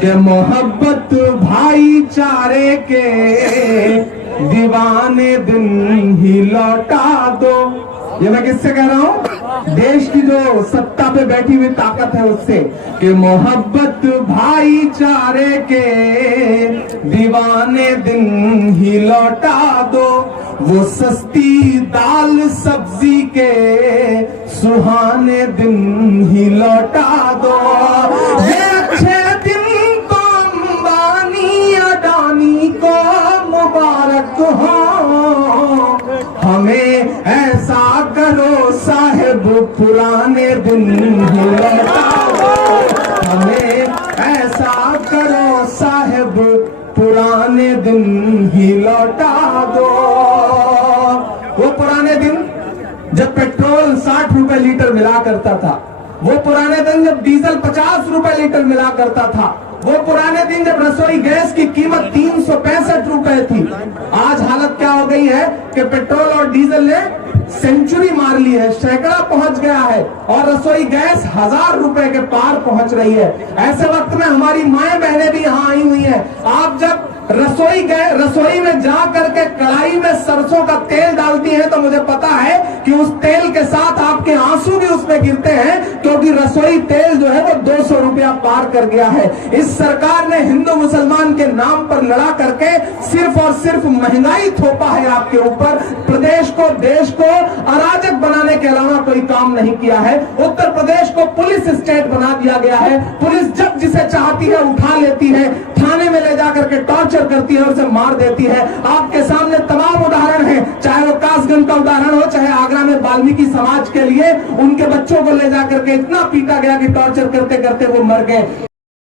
कि मोहब्बत भाईचारे के दीवाने दिन ही लौटा दो। ये मैं किससे कह रहा हूं? देश की जो सत्ता पे बैठी हुई ताकत है उससे, कि मोहब्बत भाईचारे के दीवाने दिन ही लौटा दो, वो सस्ती दाल सब्जी के सुहाने दिन ही लौटा दो। ये अच्छे दिन तो अंबानी अडानी को मुबारक हो, हमें ऐसा करो साहिब पुराने दिन ही लौटा दो, हमें ऐसा करो साहिब पुराने दिन ही लौटा दो। वो पुराने दिन जब पेट्रोल 60 रुपए लीटर मिला करता था, वो पुराने दिन जब डीजल 50 रुपए लीटर मिला करता था, वो पुराने दिन जब रसोई गैस की कीमत 365 रुपए थी। आज हालत क्या हो गई है कि पेट्रोल और डीजल ने सेंचुरी मार ली है, सैकड़ा पहुंच गया है और रसोई गैस 1000 रुपए के पार पहुंच रही है। ऐसे वक्त में हमारी माएं बहनें भी यहाँ आई हुई हैं। आप जब रसोई में जा करके कढ़ाई में सरसों का तेल डालती हैं तो मुझे पता है कि उस तेल के साथ आपके आंसू भी उसमें गिरते हैं, क्योंकि रसोई तेल जो है वो 200 रुपया पार कर गया है। इस सरकार ने हिंदू मुसलमान के नाम पर लड़ा करके सिर्फ और सिर्फ महंगाई थोपा है आपके ऊपर। प्रदेश को, देश को अराजक बनाने के अलावा कोई काम नहीं किया है। उत्तर प्रदेश को पुलिस स्टेट बना दिया गया है। पुलिस जब जिसे चाहती है उठा लेती है, थाने में ले जाकर के टॉर्चर करती है और उसे मार देती है। आपके सामने तमाम उदाहरण हैं, चाहे वो कासगंज का उदाहरण हो, चाहे आगरा में वाल्मीकि समाज के लिए उनके बच्चों को ले जाकर के इतना पीटा गया कि टॉर्चर करते करते वो मर गए।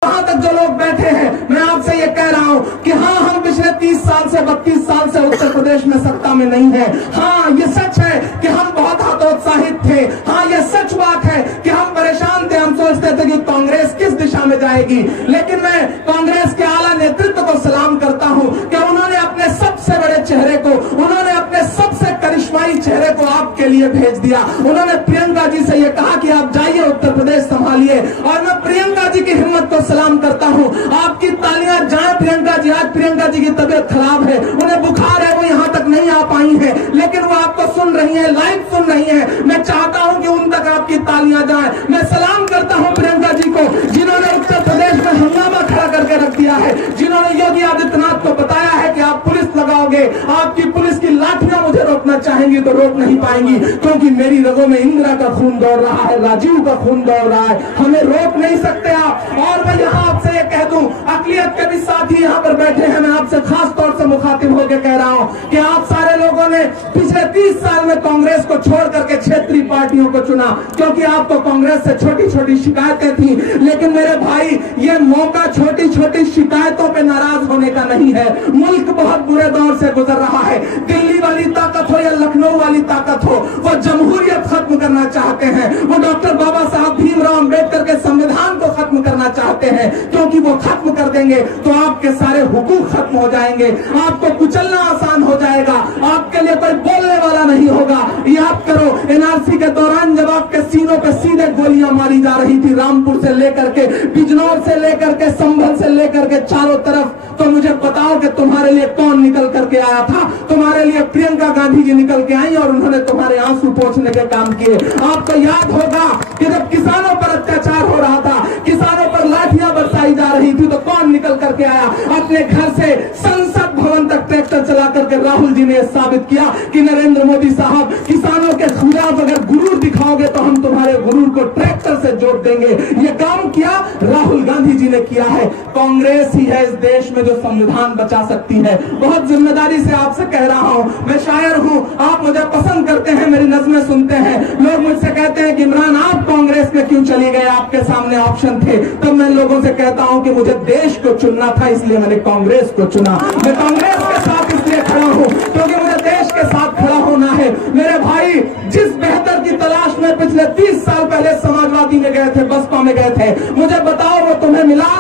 वहां तक जो लोग बैठे हैं, मैं आपसे ये कह रहा हूं कि हाँ, हम पिछले 30 साल से 32 साल से उत्तर प्रदेश में सत्ता में नहीं है। हाँ, ये सच है कि हम बहुत हतोत्साहित थे। हाँ, ये सच बात है कि हम परेशान थे। हम सोचते थे कि कांग्रेस किस दिशा में जाएगी, लेकिन मैं कांग्रेस के आला नेतृत्व को सलाम करता हूं कि उन्होंने अपने सबसे बड़े चेहरे को, उन्होंने अपने सबसे करिश्माई चेहरे को आपके लिए भेज दिया। उन्होंने प्रियंका जी से ये कहा कि आप जाइए उत्तर प्रदेश संभालिए, और मैं प्रियंका जी की हिम्मत को सलाम करता हूं। आपकी तालियां जाए प्रियंका जी। आज प्रियंका जी की तबीयत खराब है, उन्हें बुखार है, वो यहां तक नहीं आ पाई है, लेकिन वो आपको सुन रही है, लाइव सुन रही है। मैं चाहता हूं कि उन तक आपकी तालियां जाए। मैं सलाम करता हूं प्रियंका जी को, जिन्होंने उत्तर प्रदेश में हंगामा खड़ा करके रख दिया है, जिन्होंने योगी आदित्यनाथ को बताया है कि आप पुलिस लगाओगे, आपकी पुलिस की लाठियां मुझे रोकना चाहेंगी तो रोक नहीं पाएंगी, क्योंकि मेरी रगों में इंदिरा का खून दौड़ रहा है, राजीव का खून दौड़ रहा है, हमें रोक नहीं सकते आप। और मैं यहाँ आपसे ये कह दूं, अकलियत के भी साथी यहाँ पर बैठे हैं, मैं आपसे खास तौर से मुखातिब होकर कह रहा हूँ कि आप सारे लोगों ने पिछले 30 साल में कांग्रेस को छोड़ करके क्षेत्रीय पार्टियों को चुना, क्योंकि आपको कांग्रेस से छोटी छोटी शिकायतें थी। लेकिन मेरे भाई, ये मौका छोटी छोटी शिकायतों पे नाराज होने का नहीं है। मुल्क बहुत बुरे दौर से गुजर रहा है। दिल्ली वाली ताकत हो या लखनऊ वाली ताकत हो, वो जमहूरियत खत्म करना चाहते हैं। वो डॉक्टर बाबा साहब भीमराव अम्बेडकर के संविधान को खत्म करना चाहते हैं, क्योंकि वो खत्म कर देंगे तो आपके सारे हुकूक खत्म हो जाएंगे, आपको कुचलना आसान हो जाएगा, आपके लिए कोई बोलने वाला नहीं होगा। याद करो, एनआरसी के दौरान जब आपके सीनों पे सीधे गोलियां मारी जा रही थी, रामपुर से लेकर के, बिजनौर से लेकर के, संभल से लेकर के चारों तरफ, तो मुझे बताओ कि तुम्हारे लिए कौन निकल करके आया था? तुम्हारे लिए प्रियंका गांधी जी निकल के आई और उन्होंने तुम्हारे आंसू पोंछने के काम किए। आपको याद होगा कि जब किसानों पर अत्याचार हो रहा था, किसानों पर लाठियां बरसाई जा रही थी, तो कौन निकल करके आया? अपने घर से संसद भवन तक ट्रैक्टर चला करके राहुल जी ने साबित किया कि नरेंद्र मोदी साहब, किसानों के खिलाफ अगर गुरूर दिखाओगे तो हम तुम्हारे गुरूर को ट्रैक्टर से जोड़ देंगे। ये काम किया राहुल गांधी जी ने किया है। कांग्रेस ही है इस देश में जो संविधान बचा सकती है। बहुत जिम्मेदारी से आपसे कह रहा हूं, मैं शायर हूं, आप मुझे पसंद करते हैं, मेरी नज़में सुनते हैं। लोग मुझसे कहते हैं कि इमरान आप कांग्रेस में क्यों चली गए, आपके सामने ऑप्शन थे। तो मैं लोगों से कहता हूं कि मुझे देश को चुनना था, इसलिए मैंने कांग्रेस को चुना। मैं कांग्रेस के साथ इसलिए खड़ा हूं क्योंकि मुझे देश के साथ खड़ा होना है। मेरे भाई, जिस बेहतर की तलाश में पिछले 30 साल पहले समाजवादी में गए थे, बसपा में गए थे, मुझे बताओ वो तुम्हें मिला?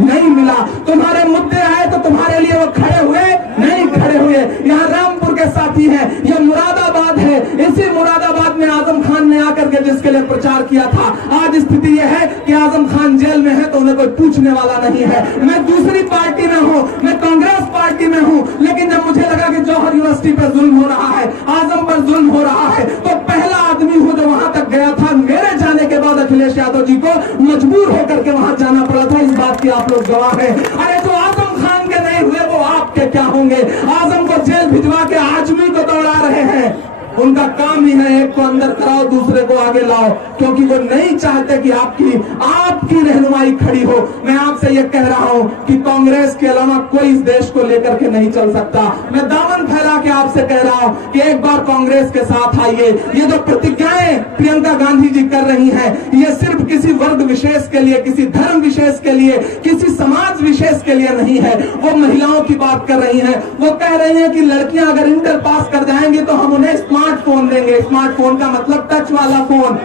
नहीं मिला। तुम्हारे मुद्दे आए तो तुम्हारे लिए वो खड़े हुए? नहीं खड़े हुए। यहाँ रामपुर के साथी हैं, ये मुरादाबाद है, इसी मुरादाबाद में आजम खान ने आकर के जिसके लिए प्रचार किया था। आज स्थिति यह है कि आजम खान जेल में है तो उन्हें कोई पूछने वाला नहीं है। मैं दूसरी पार्टी में हूं, मैं कांग्रेस पार्टी में हूं, लेकिन जब मुझे लगा कि जौहर यूनिवर्सिटी पर जुल्म हो रहा है, आजम पर जुल्म हो रहा है, तो पहला आदमी हूं जो वहां तक गया था। मेरे जाने के बाद अखिलेश यादव जी को मजबूर होकर के वहां जाना पड़ा था। इस बात की आप लोग गवाह हैं। अरे जो आजम खान के नहीं हुए वो आपके क्या होंगे? आजम को जेल भिजवा के आजमी को दौड़ा रहे हैं। उनका काम ही है एक को अंदर कराओ, दूसरे को आगे लाओ, क्योंकि वो नहीं चाहते कि आपकी रहनुमाई खड़ी हो। मैं आपसे ये कह रहा हूं कि कांग्रेस के अलावा कोई इस देश को लेकर के नहीं चल सकता। मैं दामन फैला के आपसे कह रहा हूं कि एक बार कांग्रेस के साथ आइए। ये जो प्रतिज्ञाएं प्रियंका गांधी जी कर रही हैं, ये सिर्फ किसी वर्ग विशेष के लिए, किसी धर्म विशेष के लिए, किसी समाज विशेष के लिए नहीं है। वो महिलाओं की बात कर रही हैं। वो कह रही हैं कि लड़कियां अगर इंटर पास कर जाएंगी तो हम उन्हें स्मार्टफोन देंगे। स्मार्टफोन का मतलब टच वाला फोन।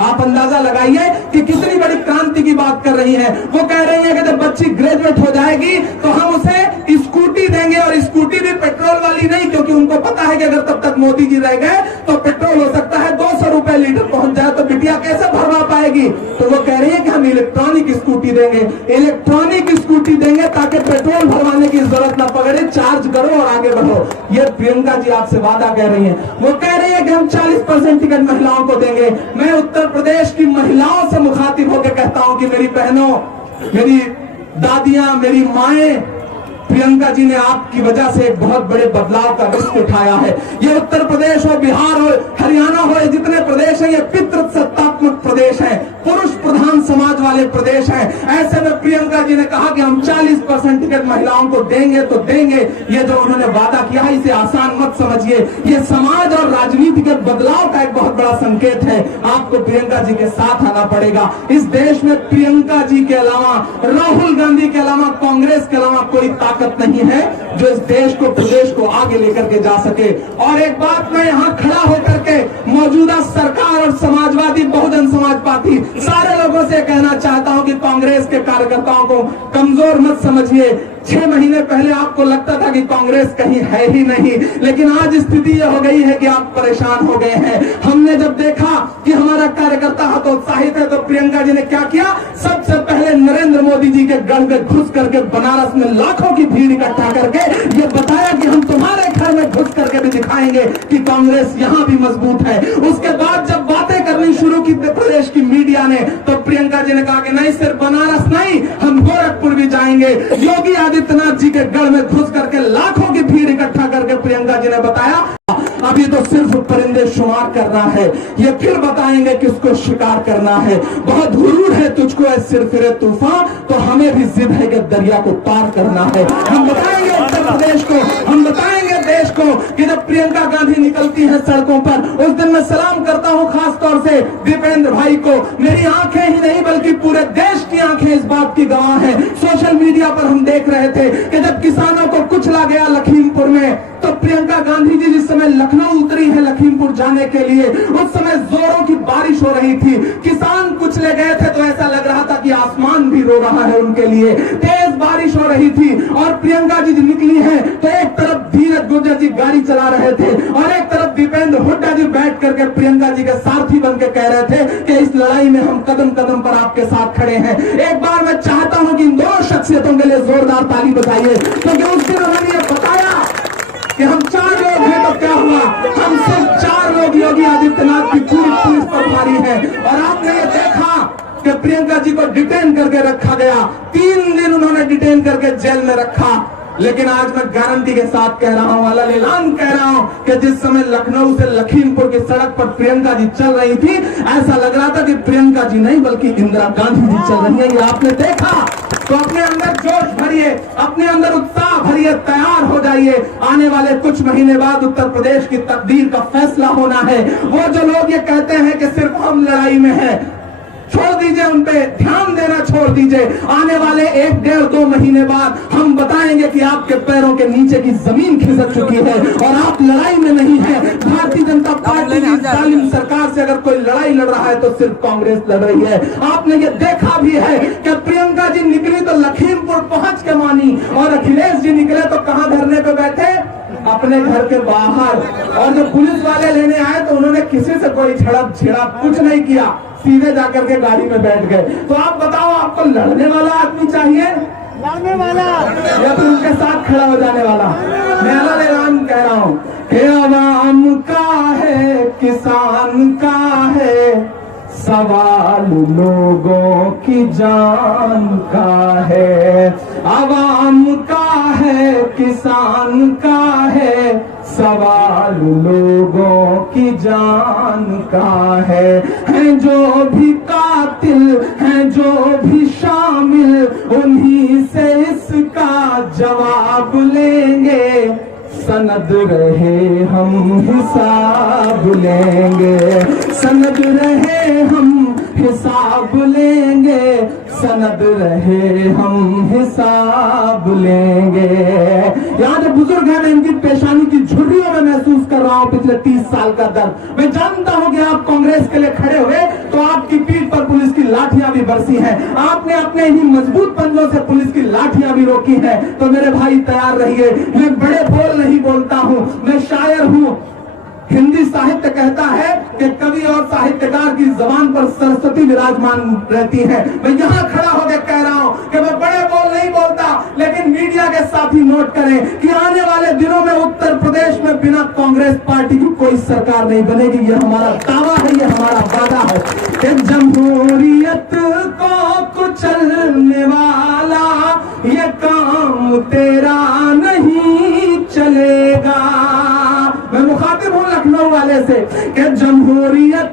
आप अंदाजा लगाइए कि कितनी बड़ी क्रांति की बात कर रही हैं। वो कह रही है कि जब बच्ची ग्रेजुएट हो जाएगी तो हम उसे स्कूटी देंगे, और स्कूटी भी पेट्रोल वाली नहीं, क्योंकि उनको पता है कि अगर तब तक मोदी जी रह गए तो पेट्रोल हो सकता है 200 रुपए लीटर पहुंच जाए, तो बिटिया कैसे भरवा पाएगी? तो वो कह रही है कि हम इलेक्ट्रॉनिक स्कूटी देंगे। इलेक्ट्रॉनिक स्कूटी देंगे ताकि पेट्रोल भरवाने की जरूरत ना पड़े, चार्ज करो और आगे बढ़ो। ये प्रियंका जी आपसे वादा कह रही है। वो कह रही है कि हम 40% टिकट महिलाओं को देंगे। मैं उत्तर प्रदेश की महिलाओं से मुखातिब होकर कहता हूं कि मेरी बहनों, मेरी दादियां, मेरी माएं, प्रियंका जी ने आपकी वजह से एक बहुत बड़े बदलाव का रिस्क उठाया है। ये उत्तर प्रदेश हो, बिहार हो, हरियाणा हो, जितने प्रदेश हैं ये पितृसत्तात्मक प्रदेश हैं, पुरुष प्रधान समाज वाले प्रदेश हैं। ऐसे में प्रियंका जी ने कहा कि हम 40% टिकट महिलाओं को देंगे तो देंगे। ये जो उन्होंने वादा किया है इसे आसान मत समझिए। ये समाज और राजनीति के बदलाव का एक बहुत बड़ा संकेत है। आपको प्रियंका जी के साथ आना पड़ेगा। इस देश में प्रियंका जी के अलावा, राहुल गांधी के अलावा, कांग्रेस के अलावा कोई ताकत नहीं है जो इस देश को, प्रदेश को आगे लेकर के जा सके। और एक बात मैं यहां खड़ा होकर के मौजूदा सरकार और समाजवादी बहुजन समाज पार्टी सारे लोगों से कहना चाहता हूं कि कांग्रेस के कार्यकर्ताओं को कमजोर मत समझिए। 6 महीने पहले आपको लगता था कि कांग्रेस कहीं है ही नहीं, लेकिन आज स्थिति यह हो गई है कि आप परेशान हो गए हैं। हमने जब देखा कि हमारा कार्यकर्ता हतोत्साहित है तो प्रियंका जी ने क्या किया? सबसे पहले नरेंद्र मोदी जी के गढ़ में घुस करके बनारस में लाखों की भीड़ इकट्ठा करके ये बताया कि हम तुम्हारे घर में घुस करके भी दिखाएंगे कि कांग्रेस यहां भी मजबूत है। उसके बाद जब बातें करनी शुरू की प्रदेश की मीडिया ने, तो प्रियंका जी ने कहा कि नहीं, सिर्फ बनारस नहीं, हम गोरखपुर भी जाएंगे। योगी आदित्यनाथ जी के गढ़ में घुस करके लाखों की भीड़ इकट्ठा करके प्रियंका जी ने बताया अभी तो सिर्फ परिंदे शुमार करना है, ये फिर बताएंगे किसको शिकार करना है। बहुत हुरूर है तुझको ऐ सिर फिरे तूफान, तो हमें भी जिद है कि दरिया को पार करना है। हम बताएंगे उत्तर प्रदेश को, हम बताएंगे देश को कि जब प्रियंका गांधी निकलती है सड़कों पर, उस दिन मैं सलाम करता हूं खास तौर से दीपेंद्र भाई को। मेरी आंखें ही नहीं बल्कि पूरे देश की आंखें इस बात की गवाह है। सोशल मीडिया पर हम देख रहे थे कि जब किसानों को कुचला गया लखीमपुर में, तो प्रियंका गांधी जी जिस समय लखनऊ उतरी है लखीमपुर जाने के लिए, उस समय जोरों की बारिश हो रही थी। किसान कुचले गए थे तो ऐसा लग रहा था कि आसमान भी रो रहा है उनके लिए। तेज बारिश हो रही थी और प्रियंका जी निकली है तो एक तरफ धीरज गुर्जर जी गाड़ी चला रहे थे और एक तरफ दीपेंद्र हुड्डा जी बैठ करके प्रियंका जी के सारथी बन के कह रहे थे कि इस लड़ाई में हम कदम कदम पर आपके साथ खड़े हैं। एक बार मैं चाहता हूं कि इन दोनों शख्सियतों के लिए जोरदार ताली बजाइए, क्योंकि उस दिन उन्होंने ये बताया कि हम 4 लोग हैं तो क्या हुआ, हम सिर्फ 4 लोग योगी आदित्यनाथ की पूरी पुलिस पर भारी है। और आपने ये देखा कि प्रियंका जी को डिटेन करके रखा गया, 3 दिन उन्होंने डिटेन करके जेल में रखा। लेकिन आज मैं गारंटी के साथ कह रहा हूं, अलग ऐलान कह रहा हूं कि जिस समय लखनऊ से लखीमपुर की सड़क पर प्रियंका जी चल रही थी, ऐसा लग रहा था कि प्रियंका जी नहीं बल्कि इंदिरा गांधी जी चल रही है। ये आपने देखा, तो अपने अंदर जोश भरिए, अपने अंदर उत्साह भरिए, तैयार हो जाइए। आने वाले कुछ महीने बाद उत्तर प्रदेश की तकदीर का फैसला होना है। वो जो लोग ये कहते हैं कि सिर्फ हम लड़ाई में हैं, छोड़ दीजिए, उन पे ध्यान देना छोड़ दीजिए। आने वाले 1, 1.5, 2 महीने बाद हम बताएंगे कि आपके पैरों के नीचे की जमीन खिसक चुकी है और आप लड़ाई में नहीं है। भारतीय जनता पार्टी की जालिम सरकार से अगर कोई लड़ाई लड़ रहा है तो सिर्फ कांग्रेस लड़ रही है। आपने ये देखा भी है कि प्रियंका जी निकली तो लखीमपुर पहुंच के मानी, और अखिलेश जी निकले तो कहां धरने पे बैठे? अपने घर के बाहर, और जब पुलिस वाले लेने आए तो उन्होंने किसी से कोई झड़प झिड़प कुछ नहीं किया, सीधे जाकर के गाड़ी में बैठ गए। तो आप बताओ, आपको लड़ने वाला आदमी चाहिए, लड़ने वाला, या फिर उनके साथ खड़ा हो जाने वाला? मैं ऐलान कह रहा हूँ कि अवाम का है, किसान का है, सवाल लोगों की जान का है। अवाम का है, किसान का है, सवाल लोगों की जान का है जो भी कातिल है, जो भी शामिल, उन्हीं से इसका जवाब लेंगे। सनद रहे हम हिसाब लेंगे, सनद रहे हम हिसाब लेंगे, सनद रहे हम हिसाब लेंगे। यहाँ जो बुजुर्ग हैं, मैं इनकी पेशानी की झुर्रियों में महसूस कर रहा हूँ पिछले 30 साल का दर्द। मैं जानता हूँ कि आप कांग्रेस के लिए खड़े हुए तो आपकी पीठ पर पुलिस की लाठियां भी बरसी हैं, आपने अपने ही मजबूत पंजों से पुलिस की लाठियां भी रोकी हैं। तो मेरे भाई तैयार रहिए, मैं बड़े बोल नहीं बोलता हूँ, मैं शायर हूँ। हिंदी साहित्य कहता है कि कवि और साहित्यकार की जबान पर सरस्वती विराजमान रहती है। मैं यहाँ खड़ा होकर कह रहा हूँ कि मैं बड़े बोल नहीं बोलता, लेकिन मीडिया के साथी नोट करें कि आने वाले दिनों में उत्तर प्रदेश में बिना कांग्रेस पार्टी की कोई सरकार नहीं बनेगी। ये हमारा दावा है, ये हमारा वादा है कि जमहूरियत को कुचलने वाला ये काम तेरा नहीं चलेगा। मैं मुखातिब हूं लखनऊ वाले से कि जमहूरियत